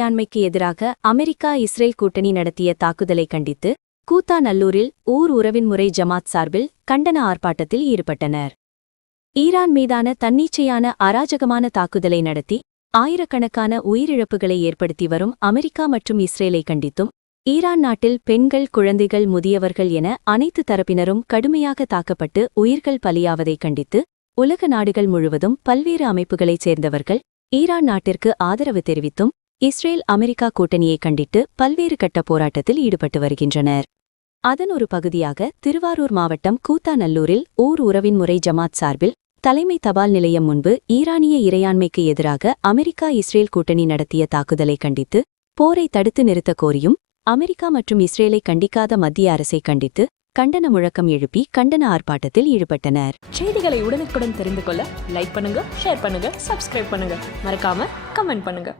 இறையாண்மைக்கு எதிராக America Israel கூட்டணி நடத்திய தாக்குதலை கண்டித்து கூத்தாநல்லூரில் உறவின்முறை ஜமாத் சார்பில் கண்டன ஆர்ப்பாட்டத்தில் ஈடுபட்டனர். ஈரான் மீதான தன்னிச்சையான அராஜகமான தாக்குதலை நடத்தி ஆயிரக்கணக்கான உயிரிழப்புகளை ஏற்படுத்தி வரும் அமெரிக்கா மற்றும் இஸ்ரேலை கண்டித்தும், ஈரான் நாட்டில் பெண்கள், குழந்தைகள், முதியவர்கள் என அனைத்து தரப்பினரும் கடுமையாக தாக்கப்பட்டு உயிர்கள் பலியாவதைக் கண்டித்து உலக நாடுகள் முழுவதும் பல்வேறு அமைப்புகளைச் சேர்ந்தவர்கள் ஈரான் நாட்டிற்கு ஆதரவு தெரிவித்தும் இஸ்ரேல் அமெரிக்கா கூட்டணியை கண்டித்து பல்வேறு கட்ட போராட்டத்தில் ஈடுபட்டு வருகின்றனர். அதன் ஒரு பகுதியாக திருவாரூர் மாவட்டம் கூத்தாநல்லூரில் உறவின்முறை ஜமாத் சார்பில் தலைமை தபால் நிலையம் முன்பு ஈரானிய இறையாண்மைக்கு எதிராக அமெரிக்கா இஸ்ரேல் கூட்டணி நடத்திய தாக்குதலை கண்டித்து போரை தடுத்து நிறுத்தக் கோரியும், அமெரிக்கா மற்றும் இஸ்ரேலை கண்டிக்காத மத்திய அரசை கண்டித்து கண்டன முழக்கம் எழுப்பி கண்டன ஆர்ப்பாட்டத்தில் ஈடுபட்டனர். செய்திகளை உடனுக்குடன் தெரிந்து கொள்ள லைக் பண்ணுங்க, ஷேர் பண்ணுங்க, சப்ஸ்கிரைப் பண்ணுங்க, மறக்காம கமெண்ட் பண்ணுங்க.